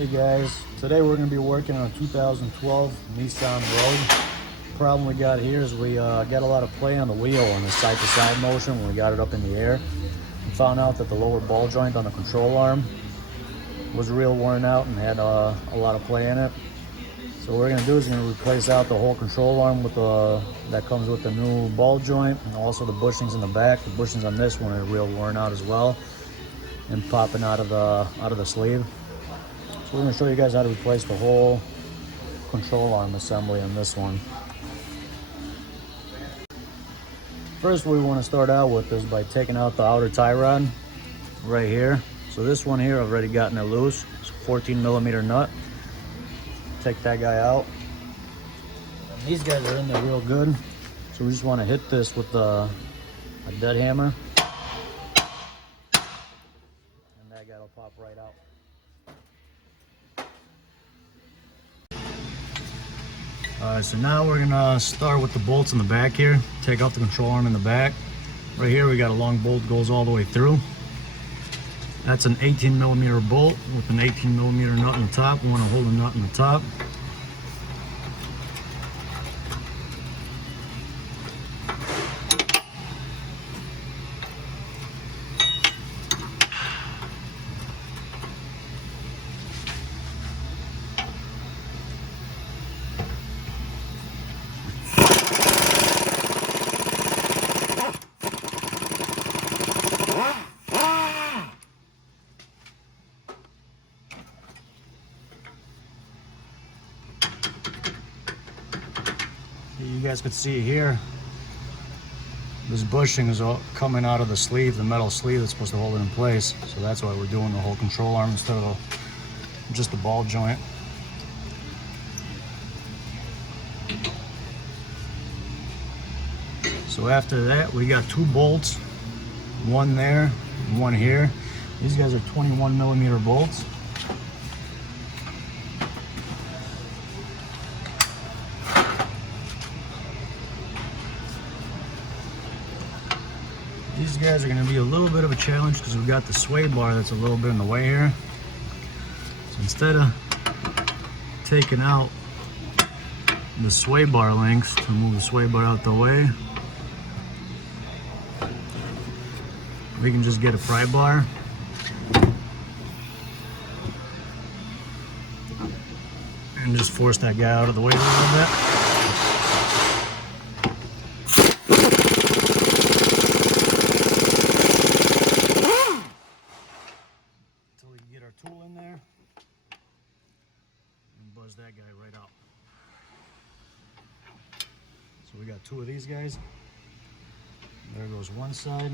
Hey guys, today we're going to be working on a 2012 Nissan Rogue. Problem we got here is we got a lot of play on the wheel on the side-to-side motion when we got it up in the air. We found out that the lower ball joint on the control arm was real worn out and had a lot of play in it. So what we're going to do is going to replace out the whole control arm with that comes with the new ball joint, and also the bushings in the back. The bushings on this one are real worn out as well and popping out of the sleeve. So we're going to show you guys how to replace the whole control arm assembly on this one. First, what we want to start out with is by taking out the outer tie rod right here. So this one here, I've already gotten it loose. It's a 14mm nut. Take that guy out. And these guys are in there real good. So we just want to hit this with a dead hammer. And that guy will pop right out. Alright, so now we're gonna start with the bolts in the back here. Take off the control arm in the back. Right here we got a long bolt goes all the way through. That's an 18mm bolt with an 18mm nut in the top. We want to hold the nut in the top. You guys could see here, this bushing is all coming out of the sleeve, the metal sleeve that's supposed to hold it in place. So that's why we're doing the whole control arm instead of just the ball joint. So after that, we got two bolts, one there and one here. These guys are 21mm bolts. These guys are going to be a little bit of a challenge because we've got the sway bar that's a little bit in the way here. So instead of taking out the sway bar links to move the sway bar out the way, we can just get a pry bar and just force that guy out of the way a little bit. Tool in there and buzz that guy right out. So we got two of these guys. There goes one side.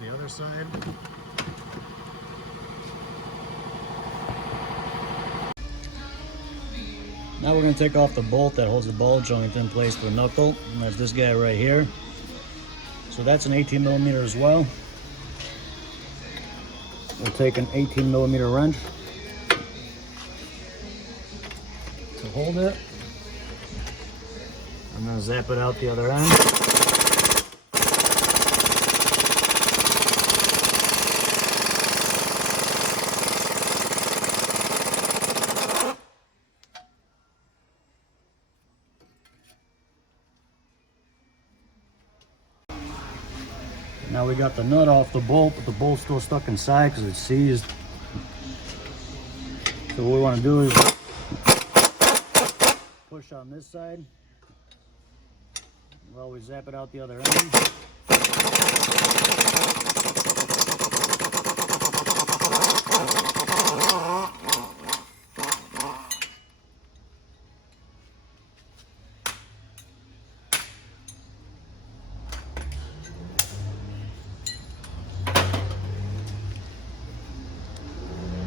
The other side. Now we're going to take off the bolt that holds the ball joint in place to the knuckle, and there's this guy right here. So that's an 18mm as well. We'll take an 18mm wrench to hold it. I'm going to zap it out the other end. Now we got the nut off the bolt, but the bolt's still stuck inside because it's seized. So what we want to do is push on this side while we zap it out the other end.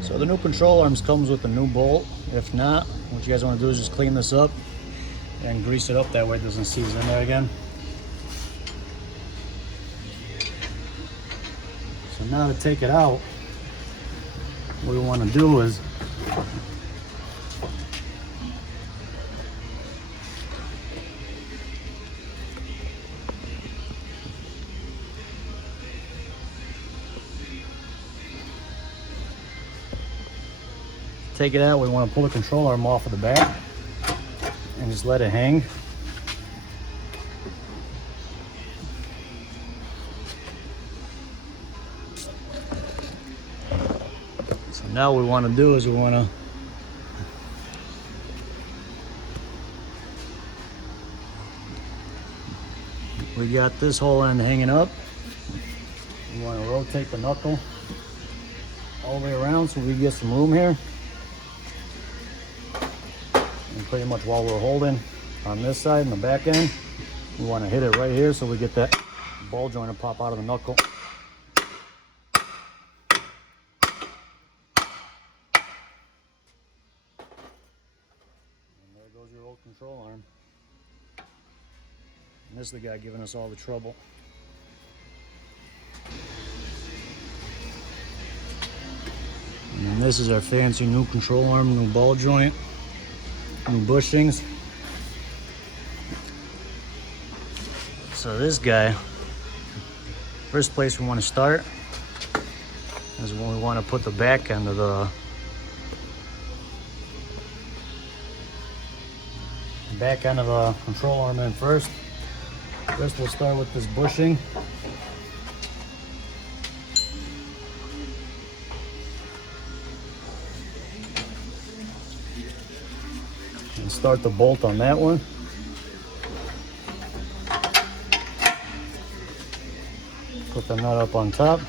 So the new control arms comes with a new bolt. If not, what you guys want to do is just clean this up and grease it up, that way it doesn't seize in there again. So now to take it out, what we want to do is take it out. We want to pull the control arm off of the back and just let it hang. So now what we want to do is we got this whole end hanging up. We want to rotate the knuckle all the way around so we get some room here. And pretty much while we're holding on this side and the back end, we want to hit it right here so we get that ball joint to pop out of the knuckle. And there goes your old control arm. And this is the guy giving us all the trouble. And this is our fancy new control arm, new ball joint, new bushings. So this guy, first place we want to start is when we want to put the back end of the control arm in first. First we'll start with this bushing. And start the bolt on that one. Put the nut up on top.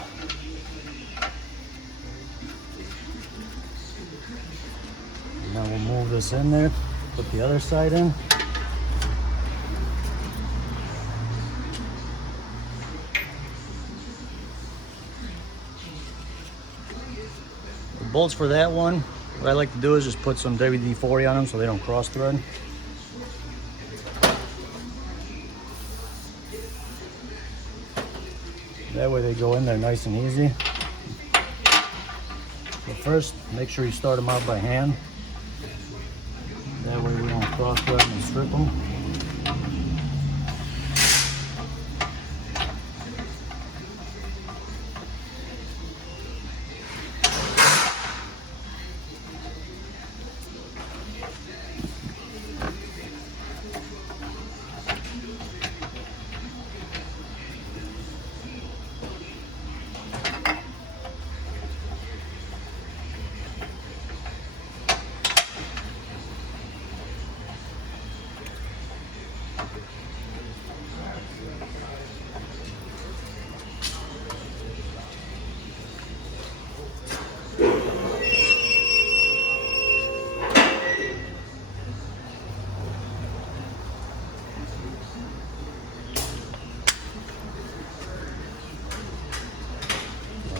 And then we'll move this in there, put the other side in. The bolts for that one, what I like to do is just put some WD-40 on them so they don't cross thread. That way they go in there nice and easy. But first, make sure you start them out by hand. That way we don't cross thread and strip them.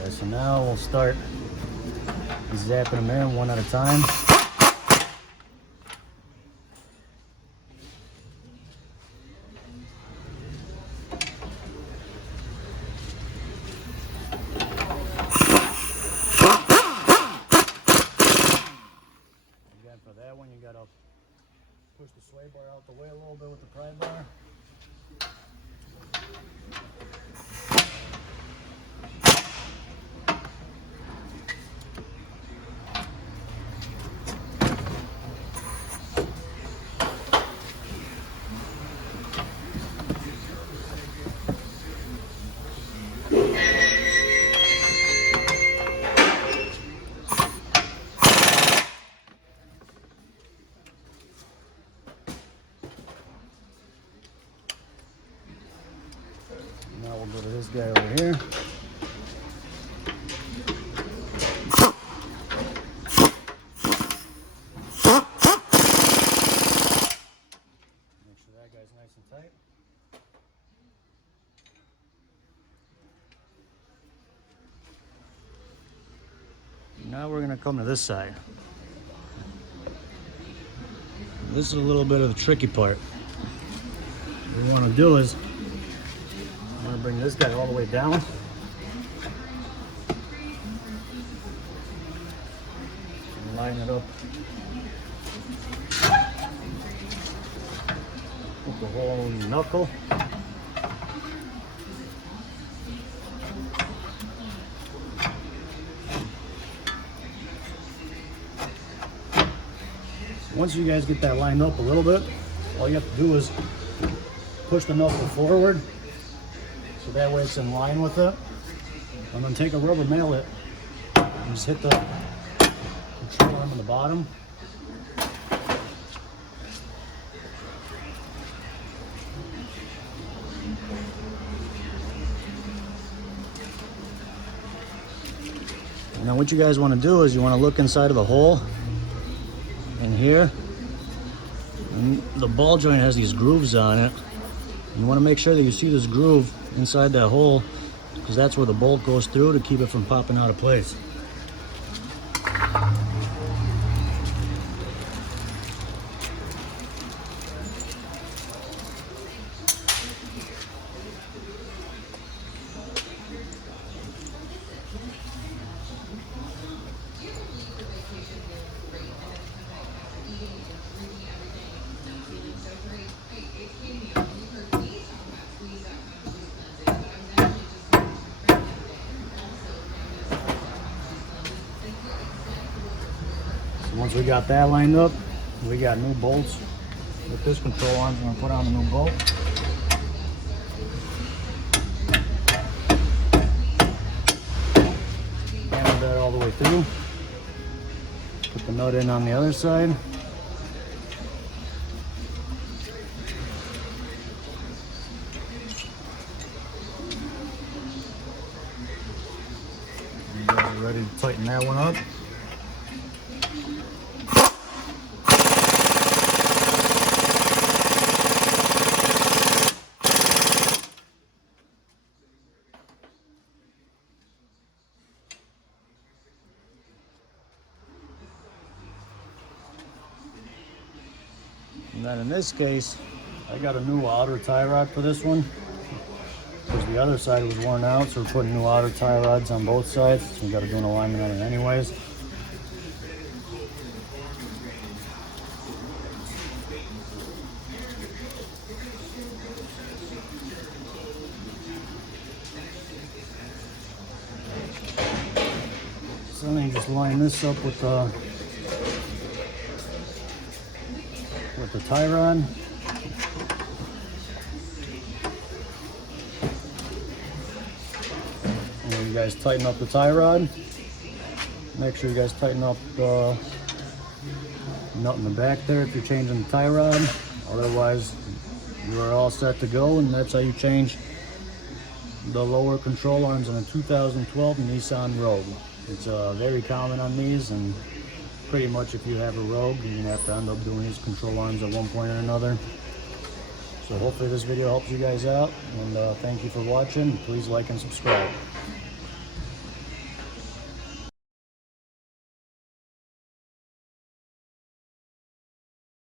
So now we'll start zapping them in one at a time. Again, for that one, you gotta push the sway bar out the way a little bit with the pry bar. Now we'll go to this guy over here. Make sure that guy's nice and tight. Now we're going to come to this side. This is a little bit of the tricky part. What we want to do is I'm going to bring this guy all the way down. line it up with the whole knuckle. Once you guys get that lined up a little bit, all you have to do is push the knuckle forward so that way it's in line with it. And then take a rubber mallet and just hit the control arm on the bottom. Now what you guys want to do is you want to look inside of the hole in here. And the ball joint has these grooves on it. You want to make sure that you see this groove inside that hole, because that's where the bolt goes through to keep it from popping out of place. Once we got that lined up, we got new bolts with this control arm. We're going to put on a new bolt. Hammer that all the way through. Put the nut in on the other side. You guys are ready to tighten that one up. And then in this case, I got a new outer tie rod for this one, because the other side was worn out, so we're putting new outer tie rods on both sides. So we got to do an alignment on it anyways. So then you just line this up with the tie rod. And then you guys tighten up the tie rod. Make sure you guys tighten up the nut in the back there if you're changing the tie rod. Otherwise, you are all set to go, and that's how you change the lower control arms on a 2012 Nissan Rogue. It's very common on these, and pretty much if you have a Rogue, you're gonna have to end up doing these control arms at one point or another. So hopefully this video helps you guys out, and thank you for watching. Please like and subscribe.